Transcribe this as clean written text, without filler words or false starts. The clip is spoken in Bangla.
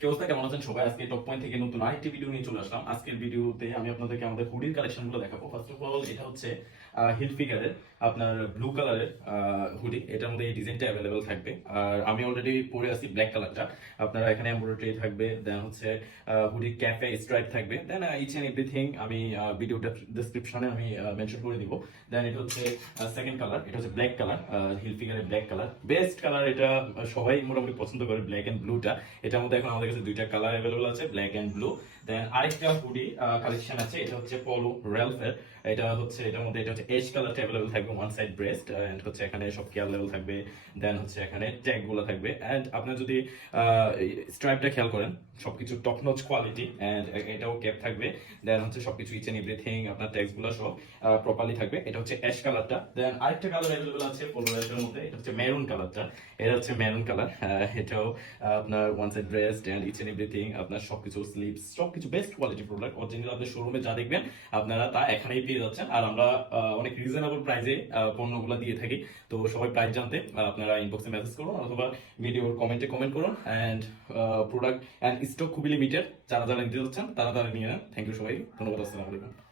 কি অবস্থা, কেমন আছেন সবাই? আজকে টপ পয়েন্ট থেকে নতুন আরেকটি ভিডিও নিয়ে চলে আসলাম। আজকের ভিডিওতে আমি আপনাদেরকে আমাদের হুডির কালেকশন গুলো দেখাবো। ফার্স্ট অফ অল, এটা হচ্ছে হিল ফিগারের আপনার ব্লু কালারের হুডি। এটার মধ্যে এই ডিজাইনটা অ্যাভেলেবেল থাকবে। আর আমি অলরেডি পরে আছি ব্ল্যাক কালারটা। আপনারা এখানে এমব্রয়ডারি থাকবে, দেন হচ্ছে হুডি ক্যাফে স্ট্রাইপ থাকবে, দেন ইচ এন্ড এভরিথিং আমি ভিডিওটা ডেসক্রিপশনে আমি মেনশন করে দিব। দেন এটা হচ্ছে সেকেন্ড কালার, এটা হচ্ছে ব্ল্যাক কালার, হিল ফিগারের ব্ল্যাক কালার, বেস্ট কালার। এটা সবাই মোটামুটি পছন্দ করে, ব্ল্যাক এন্ড ব্লুটা। এটার মধ্যে এখন আমাদের কাছে দুইটা কালার অ্যাভেলেবল আছে, ব্ল্যাক এন্ড ব্লু। দেন আরেকটা হুডি কালেকশন আছে, এটা হচ্ছে পলো রেলফের। এটা হচ্ছে এটার মধ্যে এটা হচ্ছে এজ কালারটা অ্যাভেলেবল থাকবে, ওয়ান সাইড ব্রেস্ট, এন্ড হচ্ছে এখানে সব কেয়ার লেভেল থাকবে। দেন হচ্ছে এখানে ট্যাগ গুলো থাকবে। এন্ড আপনার যদি স্ট্রাইপটা খেয়াল করেন, সবকিছু টপ নচ কোয়ালিটি, এন্ড এটাও ক্যাপ থাকবে। দেন হচ্ছে সবকিছু ইচ এন্ড এভরিথিং আপনার ট্যাগস গুলো সব প্রপারলি থাকবে। এটা হচ্ছে অ্যাশ কালারটা। দেন আরেকটা কালার অ্যাভেলেবল আছে পোলো রেলফের মধ্যে, এটা হচ্ছে মেরুন কালারটা। এটা হচ্ছে মেরুন কালার, এটাও আপনার one side breast and each and everything, আপনার সবকিছু স্লিভস সবকিছু বেস্ট কোয়ালিটি প্রোডাক্ট। অরিজিনাল আপনি শোরুমে যা দেখবেন আপনারা তা এখানেই পেয়ে যাচ্ছেন। আর আমরা অনেক রিজনেবল প্রাইসে পণ্যগুলো দিয়ে থাকি। তো সবাই প্রাইস জানতে আপনারা ইনবক্সে মেসেজ করুন অথবা ভিডিওর কমেন্টে কমেন্ট করুন। এন্ড প্রোডাক্ট এন্ড স্টক খুবই লিমিটেড, যারা যারা নিতে যাচ্ছেন তারা তারা নিয়ে নেন। থ্যাংক ইউ সবাই, ধন্যবাদ, আসসালামু আলাইকুম।